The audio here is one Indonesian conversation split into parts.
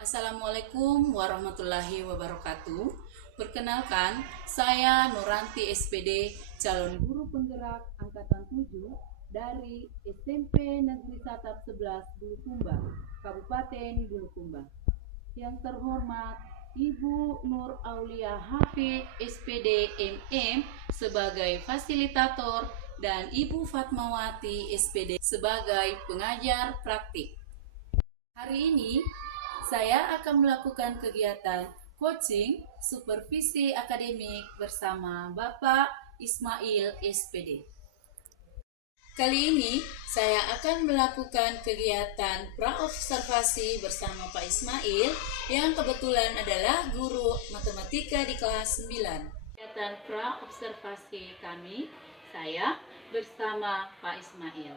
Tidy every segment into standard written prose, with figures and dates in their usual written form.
Assalamualaikum warahmatullahi wabarakatuh. Perkenalkan, saya Nuranti SPD, calon guru penggerak angkatan 7 dari SMP Negeri Tatap 11 Bulukumba, Kabupaten Bulukumba. Yang terhormat Ibu Nur Aulia Hafid SPD MM sebagai fasilitator dan Ibu Fatmawati SPD sebagai pengajar praktik. Hari ini saya akan melakukan kegiatan coaching supervisi akademik bersama Bapak Ismail SPD. Kali ini saya akan melakukan kegiatan praobservasi bersama Pak Ismail yang kebetulan adalah guru matematika di kelas 9. Kegiatan praobservasi kami, saya bersama Pak Ismail.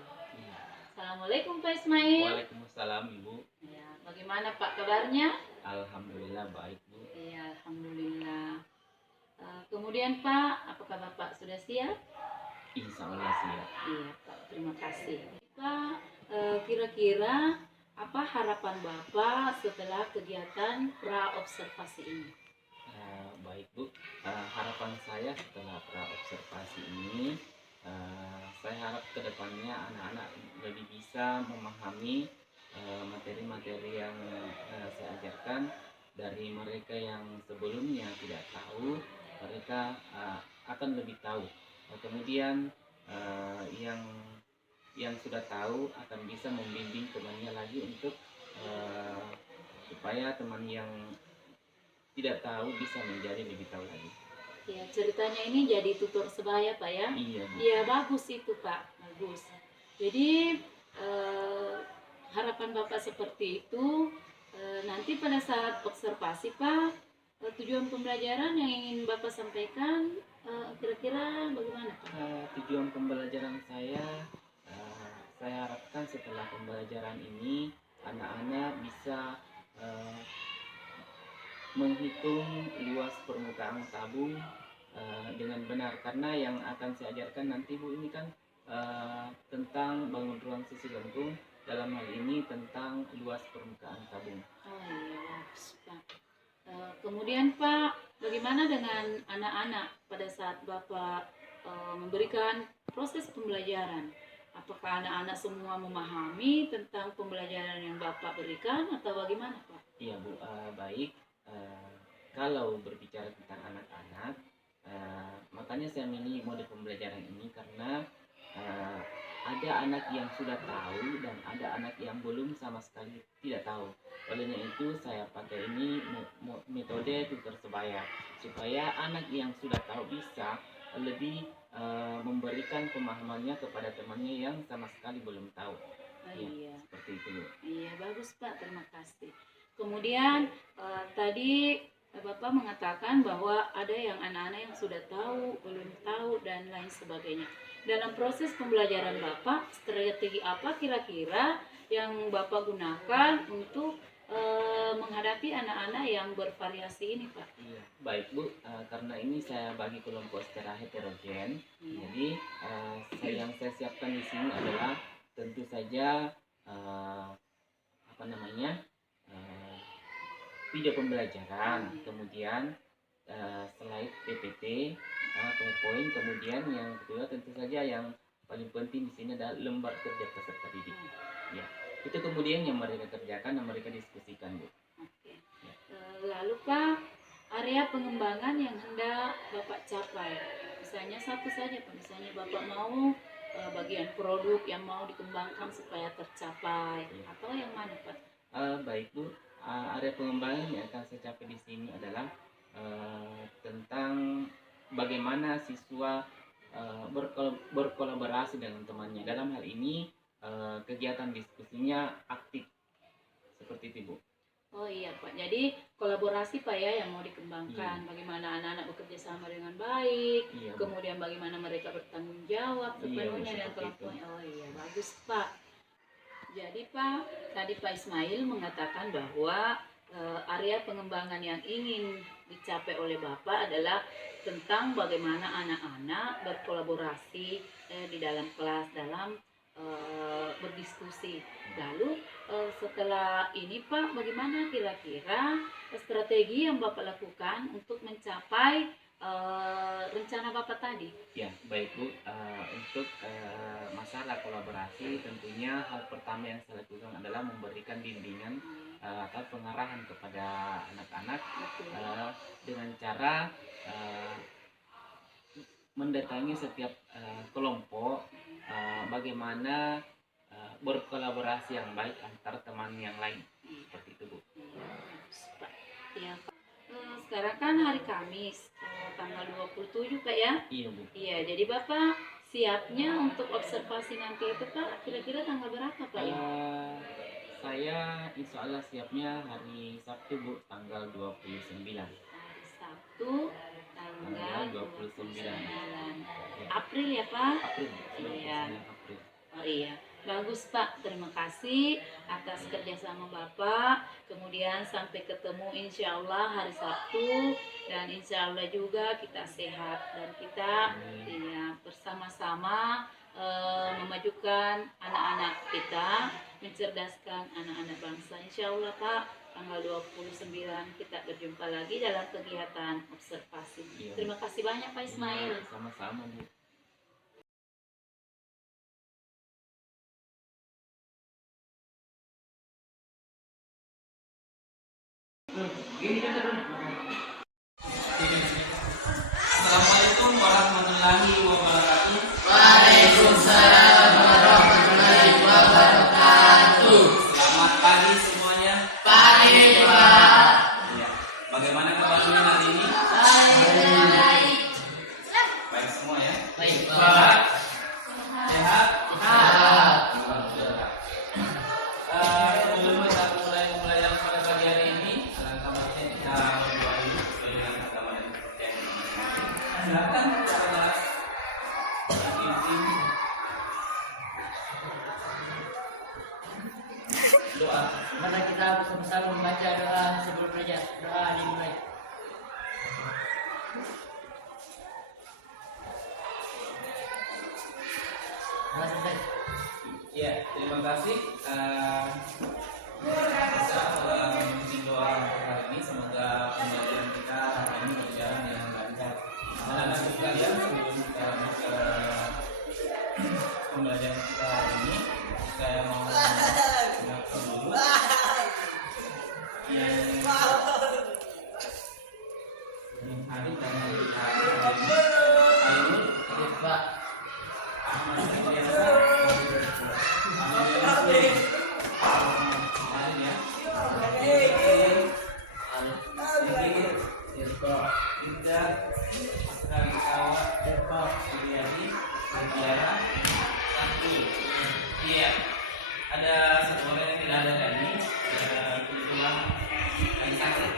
Assalamualaikum Pak Ismail. Waalaikumsalam Ibu. Ya, bagaimana Pak kabarnya? Alhamdulillah baik Bu. Iya, alhamdulillah. Kemudian Pak, apakah Bapak sudah siap? Insya Allah siap. Iya Pak, terima kasih. Pak, kira-kira apa harapan Bapak setelah kegiatan praobservasi ini? Baik Bu. Harapan saya setelah praobservasi ini, saya harap kedepannya anak-anak lebih bisa memahami materi-materi yang saya ajarkan. Dari mereka yang sebelumnya tidak tahu, mereka akan lebih tahu. Kemudian yang sudah tahu akan bisa membimbing temannya lagi untuk supaya teman yang tidak tahu bisa menjadi lebih tahu lagi. Ya, ceritanya ini jadi tutor sebaya Pak ya? Iya Bu. Iya, bagus itu Pak, bagus. Jadi harapan Bapak seperti itu. Nanti pada saat observasi Pak, tujuan pembelajaran yang ingin Bapak sampaikan kira-kira bagaimana Pak? Tujuan pembelajaran saya harapkan setelah pembelajaran ini anak-anak bisa menghitung luas permukaan tabung dengan benar, karena yang akan saya ajarkan nanti Bu ini kan tentang bangun ruang sisi lengkung, dalam hal ini tentang luas permukaan tabung. Oh iya, bagus Pak. Kemudian Pak, bagaimana dengan anak-anak pada saat Bapak memberikan proses pembelajaran? Apakah anak-anak semua memahami tentang pembelajaran yang Bapak berikan atau bagaimana Pak? Iya Bu, baik. Kalau berbicara tentang anak-anak, makanya saya milih mode pembelajaran ini karena ada anak yang sudah tahu dan ada anak yang belum sama sekali tidak tahu. Olehnya itu saya pakai ini metode tutor sebaya, supaya anak yang sudah tahu bisa lebih memberikan pemahamannya kepada temannya yang sama sekali belum tahu. Iya. Seperti itu. Iya, bagus Pak, terima kasih. Kemudian tadi Bapak mengatakan bahwa ada yang anak-anak yang sudah tahu, belum tahu, dan lain sebagainya. Dalam proses pembelajaran Bapak, strategi apa kira-kira yang Bapak gunakan untuk menghadapi anak-anak yang bervariasi ini Pak? Iya, baik Bu, karena ini saya bagi kelompok secara heterogen. Jadi yang saya siapkan di sini adalah tentu saja video pembelajaran, kemudian slide PPT, PowerPoint, kemudian yang kedua tentu saja yang paling penting di sini adalah lembar kerja peserta didik. Ya, itu kemudian yang mereka kerjakan dan mereka diskusikan Bu. Oke. Lalu Pak, area pengembangan yang hendak Bapak capai, misalnya satu saja Pak, misalnya Bapak mau bagian produk yang mau dikembangkan supaya tercapai, atau yang mana Pak? Baik Bu, area pengembangan yang akan saya capai di sini adalah tentang bagaimana siswa berkolaborasi dengan temannya. Dalam hal ini kegiatan diskusinya aktif, seperti itu Bu. Oh iya Pak, jadi kolaborasi Pak ya yang mau dikembangkan. Bagaimana anak-anak bekerja sama dengan baik, kemudian bagaimana mereka bertanggung jawab sepenuhnya dengan kelompoknya. Oh iya, bagus Pak. Jadi Pak, tadi Pak Ismail mengatakan bahwa area pengembangan yang ingin dicapai oleh Bapak adalah tentang bagaimana anak-anak berkolaborasi di dalam kelas dalam berdiskusi. Lalu setelah ini Pak, bagaimana kira-kira strategi yang Bapak lakukan untuk mencapai rencana Bapak tadi? Ya, baik Bu. Untuk masalah kolaborasi, tentunya hal pertama yang saya lakukan adalah memberikan bimbingan atau pengarahan kepada anak-anak Betul. dengan cara mendatangi setiap kelompok, bagaimana berkolaborasi yang baik antar teman yang lain, seperti itu Bu. Bagus, Pak. Ya, Pak. Sekarang kan hari Kamis, tanggal 27 Pak ya? Iya Bu. Iya, jadi Bapak siapnya untuk observasi nanti itu Pak, kira-kira tanggal berapa Pak ya? Saya insya Allah siapnya hari Sabtu Bu, tanggal 29. Hari Sabtu, tanggal 29 April ya Pak? April. Iya. April. Oh iya, bagus Pak. Terima kasih atas kerjasama Bapak. Kemudian sampai ketemu insya Allah hari Sabtu, dan insya Allah juga kita sehat dan kita ya bersama-sama memajukan anak-anak kita, mencerdaskan anak-anak bangsa. Insya Allah Pak, tanggal 29 kita berjumpa lagi dalam kegiatan observasi. Iya. Terima kasih banyak Pak Ismail. Sama-sama Bu. Assalamualaikum warahmatullahi wabarakatuh. Waalaikumsalam warahmatullahi wabarakatuh. Selamat pagi semuanya. Pagi Pak. Ya. Bagaimana kabarnya hari ini? Baik. Baik semua ya. Baik Sehat? Sehat? Pak. Alhamdulillah. Sebelum kita mulai pembelajaran pada pagi hari ini, alangkah baiknya kita berdoa dulu sesuai dengan agama dan kepercayaan masing-masing. Silakan kepada inti doa. Mari kita bersama-sama membaca doa sebelum belajar. Doa dimulai. Selesai. Ya, terima kasih. Bisa memimpin doa hari ini. Semoga pembelajaran kita hari ini berjalan dengan lancar. Anak-anak sekalian, sebelum kita ke pembelajaran kita hari ini, saya mau mengingatkan dulu yang hari dan hari ini. Baik Pak. Ahmad Biasa, Ahmad Biasa, ya. Indah, sekali kawat, Suryadi, Mutiara, Sakti. Iya, ada satu orang yang tidak ada tadi, kebetulan lagi sakit.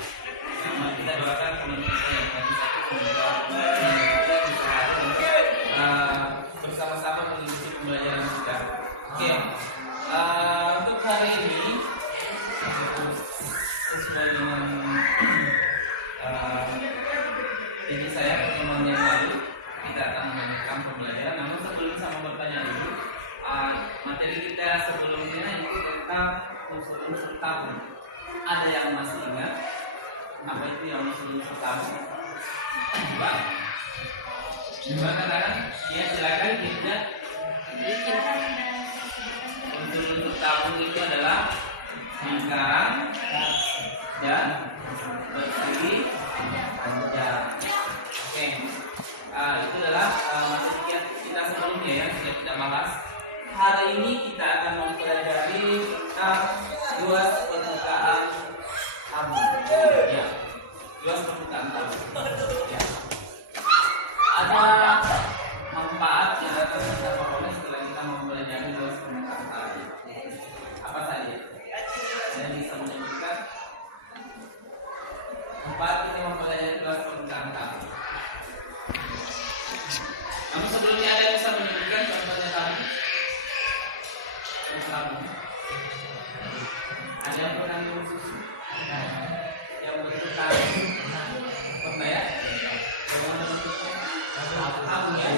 Sama kita doakan teman-teman kita yang lagi sakit, semoga kita bisa bersama-sama mengikuti pembelajaran kita. Oke, untuk hari ini sesuai dengan ini saya pertemuan yang lalu kita akan melanjutkan pembelajaran. Namun sebelum sama bertanya dulu, materi kita sebelumnya itu tentang unsur-unsur tabung. Ada yang masih ingat apa itu yang unsur-unsur tabung? Pak, coba katakan, ya silakan kita. Unsur-unsur tabung itu adalah lingkaran dan bersih panjang. Oke, itu adalah materi kita sebelumnya yang sudah kita bahas. Hari ini kita akan mempelajari tentang luas permukaan tabung. Ya, luas permukaan tabung. Ya. Ada manfaat yang akan kita peroleh setelah kita mempelajari luas permukaan tabung. Apa saja? Saya bisa menyebutkan manfaat kita mempelajari luas permukaan tabung. Namun sebelumnya ada yang bisa menyebutkan contohnya tadi? Tabung. Ada yang pernah minum susu? Yang begitu tabung? Pernah ya? Bagaimana bentuknya? Tabung ya?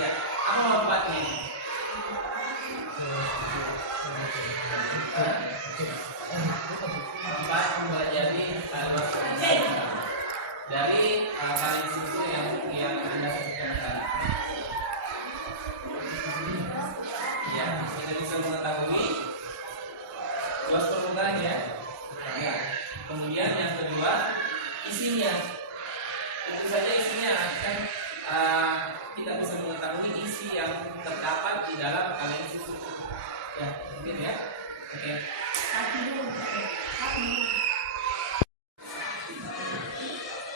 Ya. Apa manfaatnya? mengetahui isi yang terdapat di dalam kaleng susu. Ya, mungkin ya. Oke.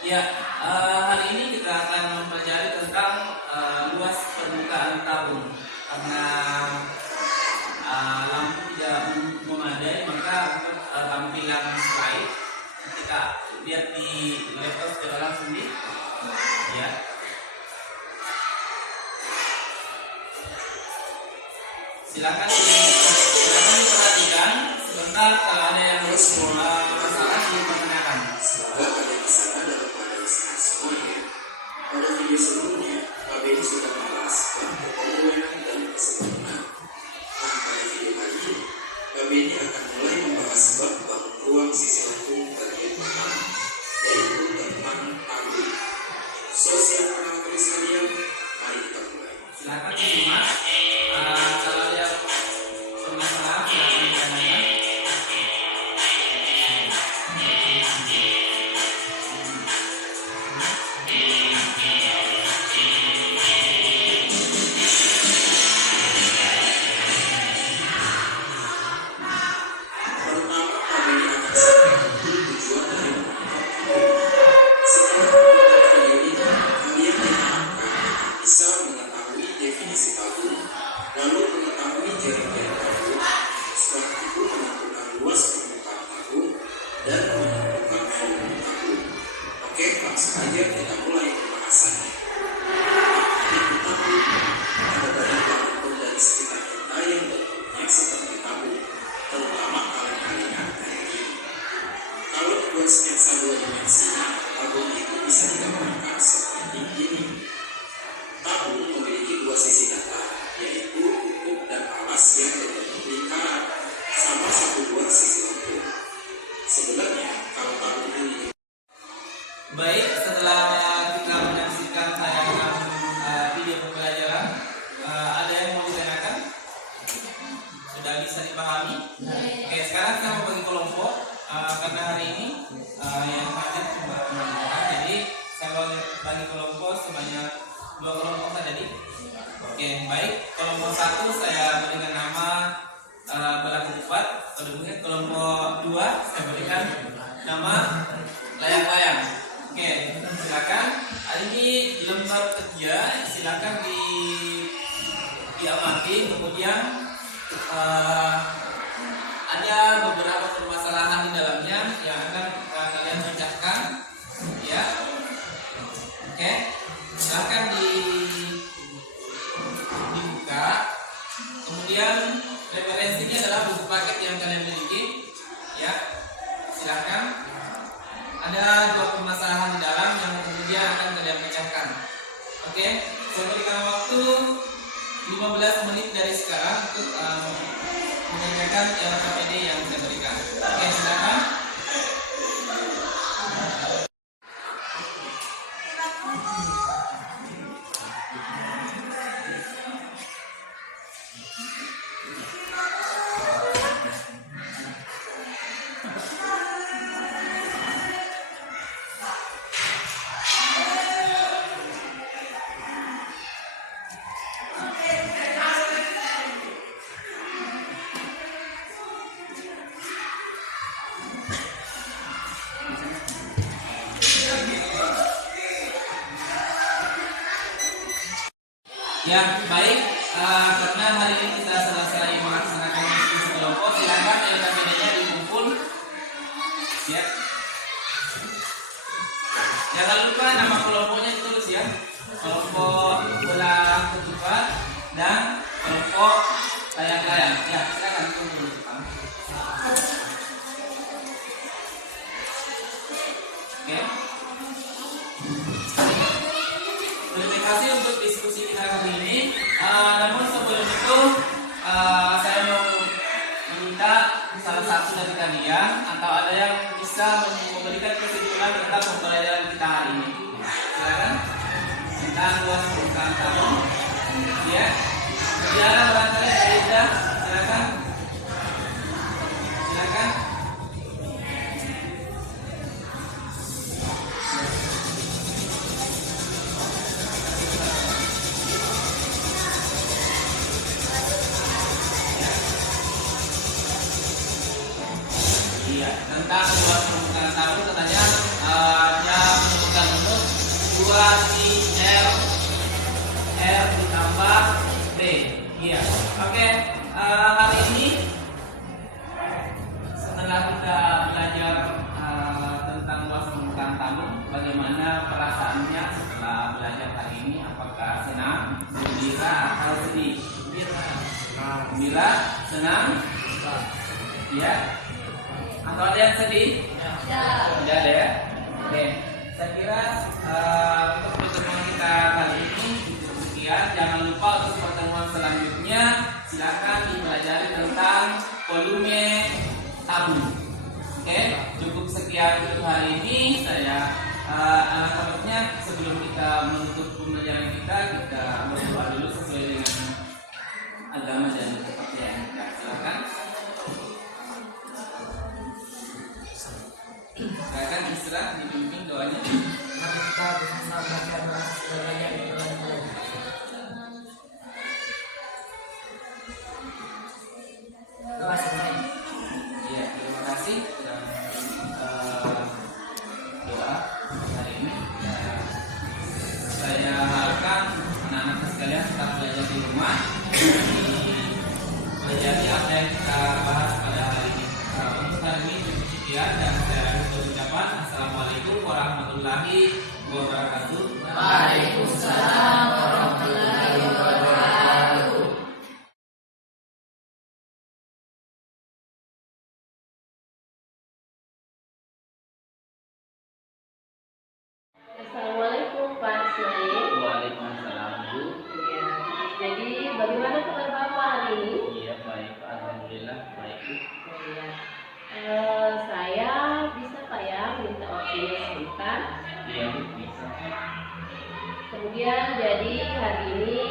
Ya, hari ini kita akan mempelajari tentang luas permukaan tabung. Karena lampu tidak memadai, maka untuk tampilan slide kita lihat di laptop secara langsung nih. Ya. Silakan diperhatikan sebentar, kalau ada yang harus masalah dipertanyakan. Semoga ada di sana dalam keadaan sehat semuanya. Pada video sebelumnya, KBRI sudah membahas tentang kewenangan dan kesempurnaan. Nah, pada video kali ini, KBRI akan mulai membahas bab bangun ruang sisi lengkung bagian pertama, yaitu tentang tabung. Sosial anak sekalian, mari kita mulai. Silakan disimak. Kalau ada permasalahan silakan ditanyakan. Pertama, KBRI akan sampaikan dulu tujuan dari membentuk tabung. Setelah menggunakan video ini, kalian diharapkan bisa mengetahui definisi tabung, lalu mengetahui jari-jari tabung, setelah itu menentukan luas permukaan tabung, dan menentukan volume tabung. Oke, langsung aja kita mulai pembahasannya. Yaitu tabung, ada banyak apapun dari sekitar kita yang bentuknya seperti tabung, terutama kaleng-kalengan kayak gini. Kalau dibuat sketsa 2 dimensi, tabung itu bisa digambarkan seperti ini. Tabung memiliki 2 sisi datar, yaitu kutub dan alas yang berbentuk lingkaran, sama 1/2 sisi lengkung. Sebenarnya, kalau tabung ini Baik, setelah kita menyaksikan tayangan video pembelajaran, ada yang mau ditanyakan? Sudah bisa dipahami? Oke, sekarang kita mau bagi kelompok. Karena hari ini yang hadir cuma 6 orang, jadi saya mau bagi kelompok sebanyak 2 kelompok saja nih. Oke, baik. Kelompok 1 saya berikan nama Belaku Kuat. Kelompok 2 saya berikan nama Layang-Layang. Oke, silakan. Hari ini lembar kerja, silakan diamati. Kemudian ada beberapa permasalahan di dalamnya yang akan kalian pecahkan, ya. Oke, silakan dibuka. Kemudian referensinya adalah buku paket yang kalian miliki, ya. Silakan. Ada 2 permasalahan di dalam yang kemudian akan kalian pecahkan. Oke, saya berikan waktu 15 menit dari sekarang untuk menyampaikan LKPD yang saya berikan. Oke, silakan. Ya, baik. Karena hari ini kita selesai melaksanakan diskusi kelompok, silakan LKPD-nya dikumpul. Ya. Jangan lupa nama kelompoknya ditulis ya. Kelompok bola ketupat dan kelompok layang-layang. Ya, silakan kumpul. Oke. Terima kasih untuk diskusi kita kali ini. Namun sebelum itu saya mau meminta salah satu dari kalian atau ada yang bisa memberikan kesimpulan tentang pembelajaran kita hari ini. Silakan. Tentang luas permukaan tabung. Ya. Biar barangkali ada. Silakan. Silakan. Iya. Oke. Hari ini setelah kita belajar tentang luas permukaan tabung, bagaimana perasaannya setelah belajar hari ini? Apakah senang, gembira, atau sedih? Gembira, senang, ya? Atau ada yang sedih? Tidak ada ya? Oke. Saya kira untuk pertemuan kita kali ini cukup sekian. Jangan lupa untuk pertemuan selanjutnya silakan dipelajari tentang volume tabung. Oke, cukup sekian untuk hari ini. Saya alangkah sebelum kita menutup pembelajaran kita berdoa dulu sesuai dengan agama dan kepercayaan kita. Silakan. Silakan istirahat dipimpin doanya. Mari kita bersama belajar belajar Terima kasih. Iya, terima kasih dan doa hari ini. Saya harapkan anak-anak sekalian tetap belajar di rumah, pelajari apa yang kita bahas pada hari ini. Untuk hari ini cukup sekian dan saya ucapkan assalamualaikum warahmatullahi wabarakatuh. Waalaikumsalam warahmatullahi wabarakatuh. Assalamualaikum Pak Ismail. Waalaikumsalam Bu. Ya. Jadi bagaimana kabar Bapak hari ini? Iya baik, alhamdulillah baik Bu. Ya. Saya bisa Pak ya minta waktunya sebentar. Iya Bu bisa. Kemudian jadi hari ini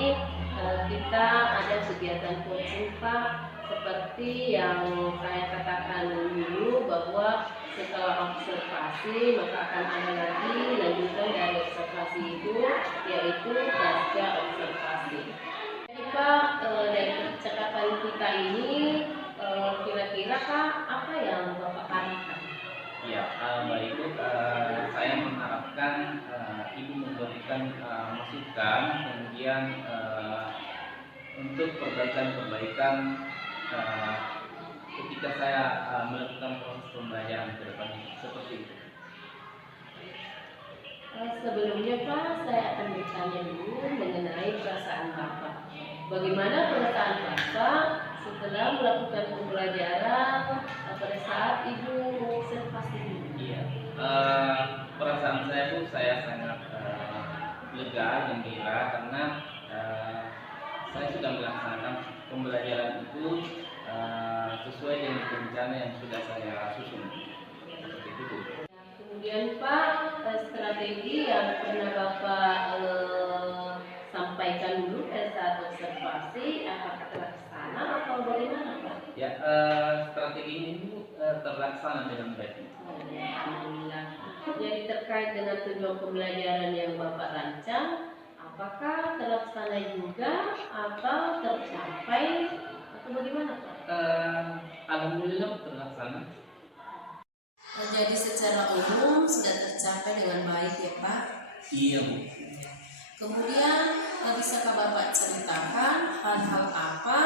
kita ada kegiatan coaching Pak, seperti yang saya katakan dulu bahwa setelah observasi maka akan ada lagi lanjutan dari observasi itu, yaitu pasca observasi. Jadi Pak, dari percakapan kita ini kira-kira Kak apa yang Bapak harapkan? Ya, baik Bu. Saya mengharapkan Ibu memberikan masukan, kemudian untuk perbaikan-perbaikan ketika saya melakukan proses pembelajaran ke depan seperti itu. Sebelumnya Pak, saya akan bertanya dulu mengenai perasaan Bapak. Bagaimana perasaan Bapak setelah melakukan pembelajaran pada saat Ibu observasi dulu? Iya, perasaan saya Bu, saya sangat lega, gembira karena saya sudah melaksanakan pembelajaran itu sesuai dengan rencana yang sudah saya susun. Seperti itu Bu. Kemudian Pak, strategi yang pernah Bapak sampaikan dulu pada saat observasi, apakah terlaksana atau bagaimana Pak? Ya, strategi ini Bu terlaksana dengan baik. Alhamdulillah. Jadi terkait dengan tujuan pembelajaran yang Bapak rancang, apakah terlaksana juga atau tercapai atau bagaimana Pak? Alhamdulillah terlaksana. Jadi secara umum sudah tercapai dengan baik ya Pak. Iya Bu. Kemudian bisakah Bapak ceritakan hal-hal apa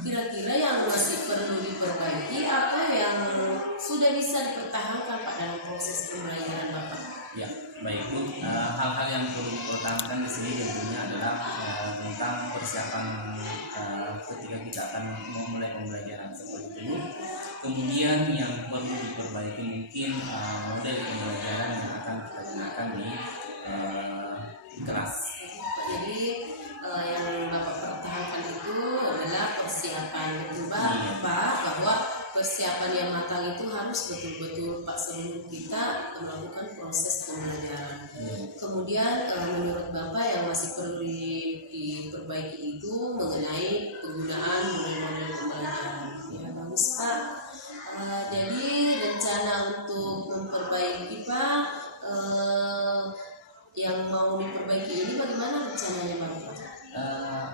kira-kira yang masih perlu diperbaiki atau yang sudah bisa dipertahankan Pak dalam proses pembelajaran Bapak? Ya, baik Bu. Hal-hal yang perlu dipertahankan di sini tentunya adalah tentang persiapan ketika kita akan memulai pembelajaran seperti itu. Kemudian yang perlu diperbaiki mungkin model pembelajaran yang akan kita gunakan di kelas. Jadi yang Bapak pertahankan itu adalah persiapan itu Pak, Iya. Pak, bahwa persiapan yang matang itu harus betul-betul Pak sebelum kita melakukan proses pembelajaran. Kemudian menurut Bapak yang masih perlu diperbaiki itu mengenai penggunaan model-model pembelajaran. Ya bagus Pak. Jadi rencana untuk memperbaiki Pak yang mau diperbaiki ini bagaimana rencananya Bapak?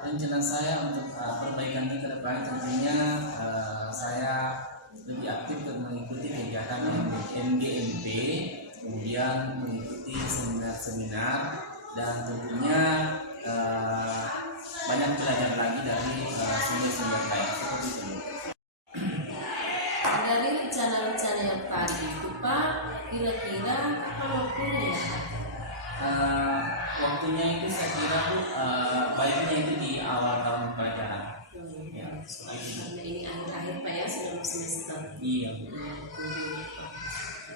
Rencana saya untuk perbaikannya ke depan tentunya saya lebih aktif untuk mengikuti kegiatan MGMP, kemudian mengikuti seminar-seminar dan tentunya banyak belajar lagi dari sumber-sumber lain seperti itu. Dari rencana-rencana yang tadi itu Pak, kira-kira kapan waktunya? Waktunya itu saya kira Bu, baiknya itu di awal tahun pelajaran. Ya, Karena ini akhir-akhir Pak ya, sudah semester. iya Bu.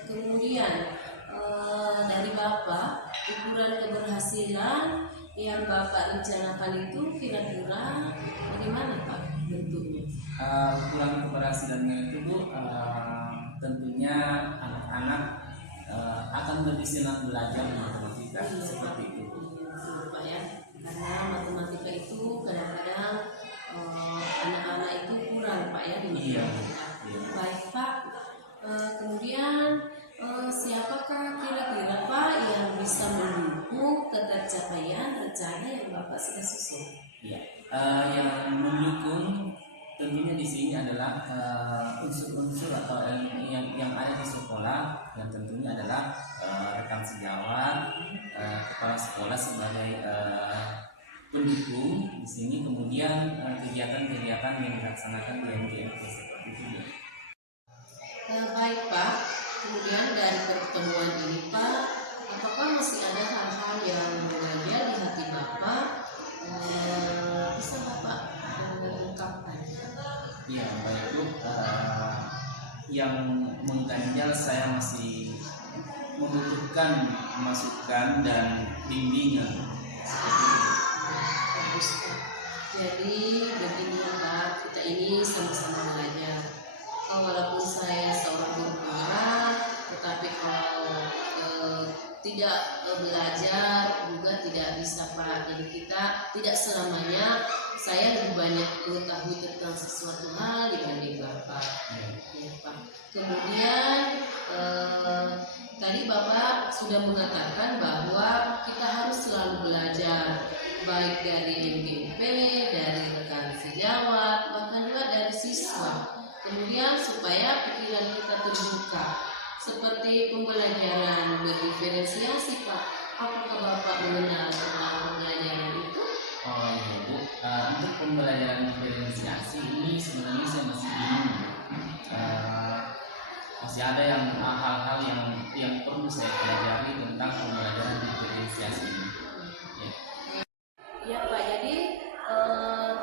Kemudian dari Bapak, ukuran keberhasilan yang Bapak rencanakan itu kira-kira bagaimana Pak bentuknya? Ukuran keberhasilannya itu Bu, tentunya anak-anak akan lebih senang belajar matematika seperti itu. Betul, Pak ya, karena matematika itu kadang-kadang anak-anak itu kurang Pak ya di Iya. matematika. Iya. Baik Pak. Kemudian siapakah kira-kira Pak yang bisa mendukung tercapaian rencana yang Bapak sudah susun? Ya, yang mendukung tentunya di sini adalah unsur-unsur atau yang ada di sekolah, yang tentunya adalah rekan sejawat, kepala sekolah sebagai pendukung di sini, kemudian kegiatan-kegiatan yang dilaksanakan di MGMP seperti itu. Baik Pak. Kemudian dari pertemuan ini Pak, apakah masih ada hal-hal yang mengganjal di hati Bapak? Bisa Bapak ungkapkan? Ya, baik Bu. Yang mengganjal saya masih membutuhkan masukan dan bimbingan. Bagus Pak. Jadi begini ya Pak, kita ini sama-sama belajar. Walaupun saya seorang guru privat, tetapi kalau tidak belajar juga tidak bisa Pak. Jadi kita tidak selamanya saya lebih banyak mengetahui tentang sesuatu hal dibanding Bapak. Ya, Pak. Kemudian tadi Bapak sudah mengatakan bahwa kita harus selalu belajar, baik dari MGMP, dari rekan sejawat, bahkan juga dari siswa. Kemudian supaya pikiran kita terbuka, seperti pembelajaran berdiferensiasi Pak. Apakah Bapak mengenal tentang pembelajaran itu? Oh iya Bu, untuk pembelajaran diferensiasi ini sebenarnya saya masih bingung. Masih ada hal-hal yang perlu saya pelajari tentang pembelajaran diferensiasi ini. Ya Pak, jadi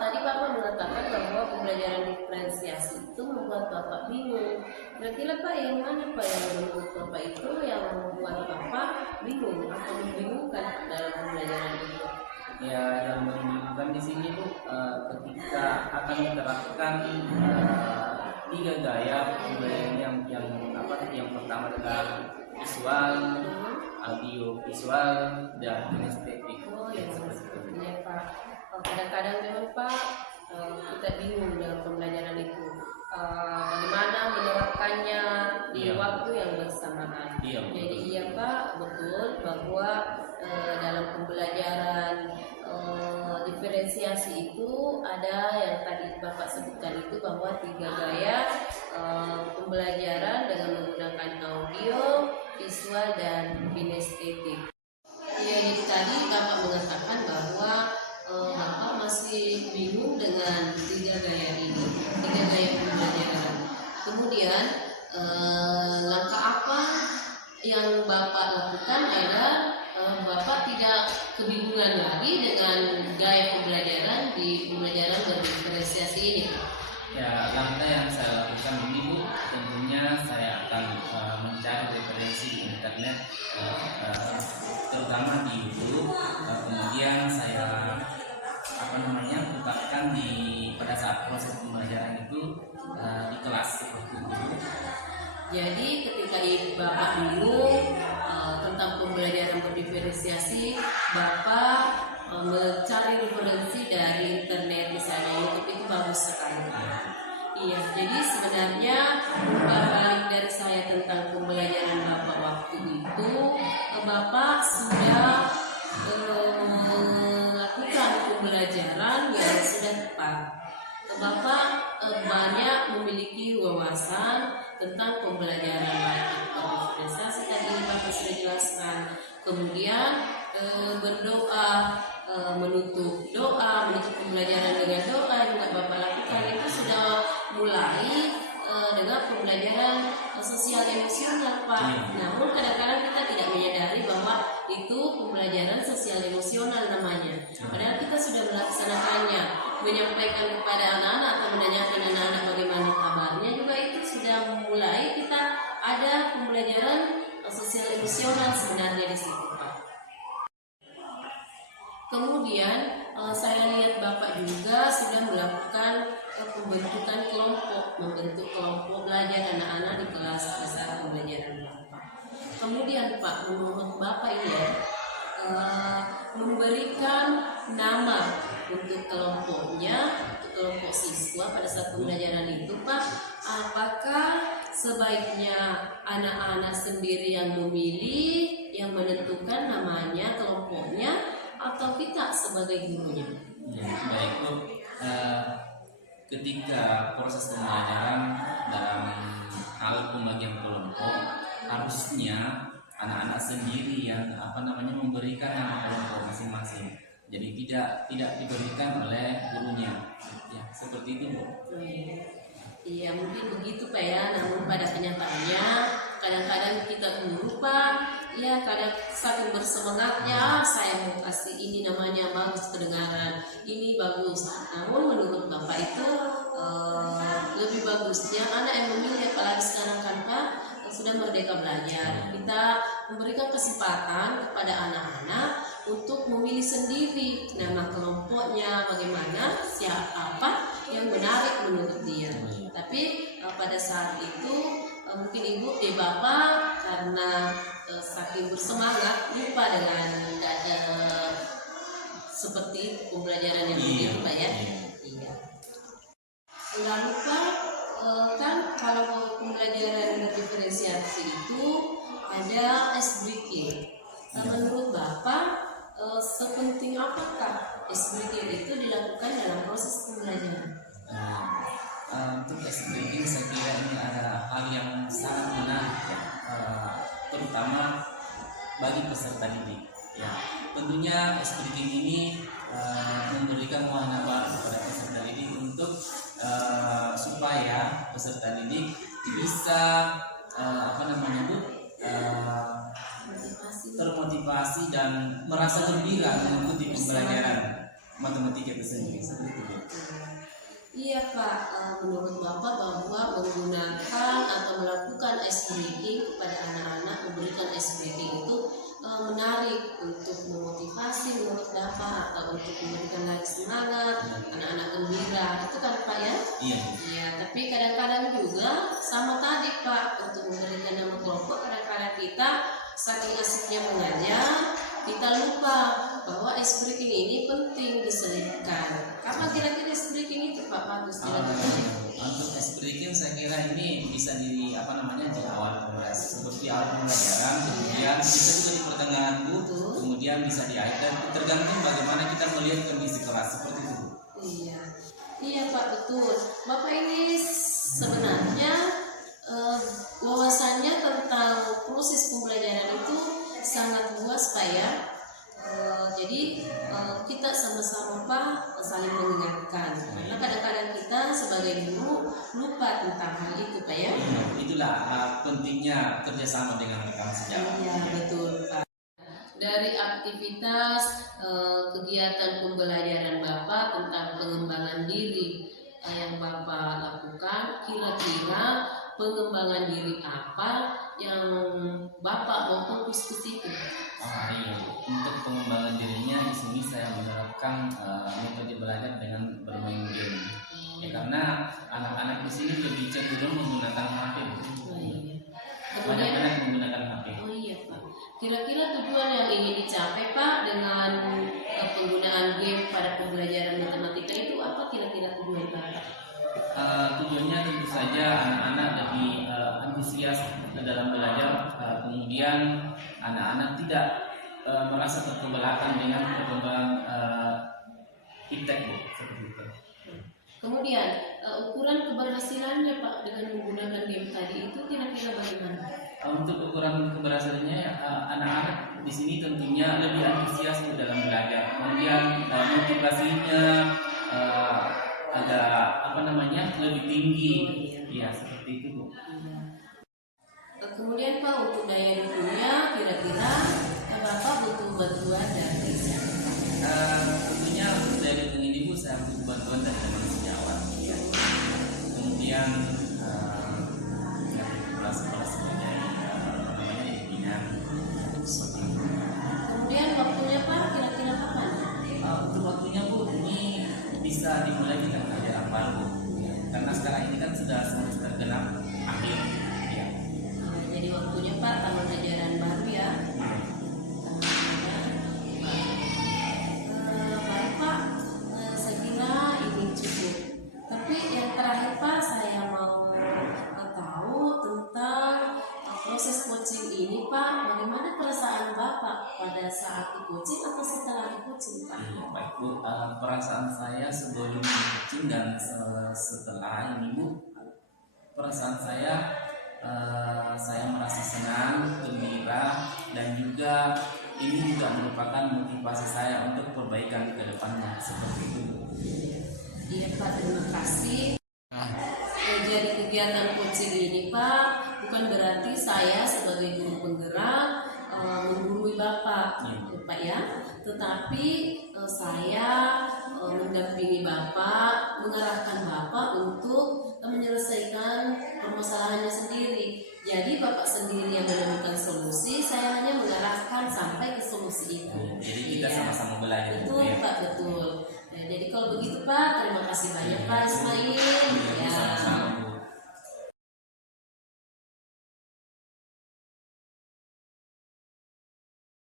tadi Bapak mengatakan bahwa pembelajaran diferensiasi itu membuat Bapak bingung. Kira-kira Pak yang mana Pak yang menurut Bapak itu yang membuat Bapak bingung atau membingungkan dalam pembelajaran itu? Ya, yang membingungkan di sini Bu, ketika akan diterapkan 3 gaya pembelajaran yang pertama adalah visual, audio visual, dan kinestetik. Oh ya, ya Pak. Kadang-kadang memang Pak kita bingung dalam pembelajaran itu. Bagaimana menerapkannya di waktu yang bersamaan. Iya. Jadi iya Pak, betul bahwa dalam pembelajaran diferensiasi itu ada yang tadi Bapak sebutkan itu bahwa 3 gaya pembelajaran dengan menggunakan audio, visual, dan kinestetik. Iya, jadi tadi Bapak mengatakan bahwa Bapak masih bingung dengan 3 gaya ini, 3 gaya pembelajaran. Kemudian langkah apa yang Bapak lakukan adalah Bapak tidak kebingungan lagi dengan gaya pembelajaran di pembelajaran berdiferensiasi ini. Ya, langkah yang saya lakukan ini Bu, tentunya saya akan mencari referensi di internet, terutama di YouTube. Kemudian saya tetapkan pada saat proses pembelajaran itu di kelas seperti itu. Jadi ketika Bapak bingung tentang pembelajaran berdiferensiasi, Bapak mencari referensi dari internet, misalnya YouTube, itu bagus sekali. Iya, jadi sebenarnya balik dari saya tentang pembelajaran Bapak waktu itu, Bapak sudah melakukan pembelajaran yang sudah tepat. Bapak banyak memiliki wawasan tentang pembelajaran baik diferensiasi tadi Bapak sudah jelaskan. Kemudian berdoa, menutup pembelajaran Pak. Namun kadang-kadang kita tidak menyadari bahwa itu pembelajaran sosial emosional namanya. Padahal kita sudah melaksanakannya, menyampaikan kepada anak-anak atau menanyakan anak-anak bagaimana kabarnya juga itu sudah mulai kita ada pembelajaran sosial emosional sebenarnya di situ, Pak. Kemudian saya lihat Bapak juga sudah melakukan pembentukan kelompok, membentuk kelompok belajar anak-anak di kelas dasar pembelajaran Bapak. Kemudian Pak, menurut Bapak ini memberikan nama untuk kelompoknya, untuk kelompok siswa pada saat pembelajaran itu Pak, apakah sebaiknya anak-anak sendiri yang memilih, yang menentukan namanya kelompoknya, atau kita sebagai gurunya? Ya, baik Bu. Ketika proses pembelajaran dalam hal pembagian kelompok, harusnya anak-anak sendiri yang memberikan nama kelompok masing-masing. Jadi tidak diberikan oleh gurunya. Ya, seperti itu Bu. Iya, mungkin begitu Pak ya. Namun pada kenyataannya kadang-kadang kita guru Pak, ya kadang saking bersemangatnya saya mau kasih ini namanya bagus kedengaran, ini bagus. Namun menurut Bapak itu lebih bagusnya anak yang memilih, apalagi sekarang kan Pak sudah merdeka belajar. Kita memberikan kesempatan kepada anak-anak untuk memilih sendiri nama kelompoknya, bagaimana, siapa yang menarik menurut dia. Tapi pada saat itu mungkin Ibu Bapak karena saking bersemangat lupa dengan seperti itu pembelajaran yang begitu Pak ya. Iya. Lalu Pak kan kalau pembelajaran diferensiasi itu ada ice breaking. Menurut Bapak sepenting apakah ice breaking itu dilakukan dalam proses pembelajaran? Untuk ice breaking saya kira ini ada hal yang sangat menarik ya, terutama bagi peserta didik. Ya, tentunya ice breaking ini memberikan wahana baru kepada peserta didik untuk supaya peserta didik bisa termotivasi dan merasa gembira mengikuti pembelajaran matematika itu sendiri. Seperti itu. Iya Pak, menurut Bapak bahwa menggunakan atau melakukan ice breaking kepada anak-anak, memberikan ice breaking itu menarik untuk memotivasi menurut Bapak atau untuk memberikan lagi semangat, anak-anak gembira, itu kan Pak ya? Iya. Iya, tapi kadang-kadang juga sama tadi Pak, untuk memberikan nama kelompok, kadang-kadang kita saking asiknya mengajar, kita lupa bahwa ice breaking ini penting diselipkan. Kapan kira-kira ice breaking itu Pak bagus dilakukan? Untuk ice breaking saya kira ini bisa di awal kelas, seperti awal pembelajaran, kemudian bisa juga di pertengahan Bu, kemudian bisa di akhir, tergantung bagaimana kita melihat kondisi kelas seperti itu. Iya Pak, betul. Bapak ini sebenarnya wawasannya tentang proses pembelajaran itu sangat luas Pak ya. Jadi kita sama-sama Pak saling mengingatkan, karena kadang-kadang kita sebagai guru lupa tentang hal itu Pak ya. Itulah pentingnya kerjasama dengan rekan sejawat. Iya betul Pak. Dari aktivitas kegiatan pembelajaran Bapak tentang pengembangan diri yang Bapak lakukan, kira-kira pengembangan diri apa yang Bapak mau fokus ke situ? Iya. Untuk pengembangan dirinya di sini saya menerapkan metode belajar dengan bermain game. Ya, karena anak-anak di sini lebih cenderung menggunakan HP. Banyak-banyak menggunakan HP. Oh iya Pak. Kira-kira tujuan yang ingin dicapai Pak dengan penggunaan game pada pembelajaran matematika itu apa kira-kira tujuan Bapak? Tujuannya tentu saja anak-anak lebih antusias dalam belajar, kemudian anak-anak tidak merasa terkebelakang dengan perkembangan iptek seperti itu. Kemudian ukuran keberhasilannya Pak dengan menggunakan game tadi itu kira-kira bagaimana? Untuk ukuran keberhasilannya anak-anak di sini tentunya lebih antusias dalam belajar, kemudian motivasinya ada lebih tinggi, ya seperti itu Bu. Kemudian Pak, untuk daya dukungnya kira-kira Bapak butuh bantuan dari siapa? Tentunya dari dukung ini Bu, saya butuh bantuan dari teman sejawat. Ya. Kemudian kelas-kelas sebagai namanya pimpinan seperti itu. Kemudian waktunya Pak, kira-kira kapan? Untuk waktunya Bu, ini bisa dimulai dengan pelajaran baru Bu. Ya. Karena sekarang ini kan sudah semester genap akhir. Ya. Jadi waktunya Pak tahun ajaran baru ya. Baik Pak, saya kira ini cukup. Tapi yang terakhir Pak, saya mau tahu tentang proses coaching ini Pak. Bagaimana perasaan Bapak pada saat di coaching atau setelah di coaching Pak? Baik Bu, perasaan saya sebelum coaching dan setelah ini Bu, perasaan saya merasa senang, gembira, dan juga ini juga merupakan motivasi saya untuk perbaikan ke depannya seperti itu. Iya Pak, terima kasih. Jadi kegiatan coaching ini Pak bukan berarti saya sebagai guru penggerak menggurui Bapak, Pak ya, tetapi saya mendampingi Bapak, mengarahkan Bapak untuk menyelesaikan permasalahannya sendiri. Jadi Bapak sendiri yang menemukan solusi, saya hanya mengarahkan sampai ke solusi itu. Jadi kita sama-sama belajar. Betul Pak, betul. Nah, jadi kalau begitu Pak, terima kasih banyak Pak Ismail.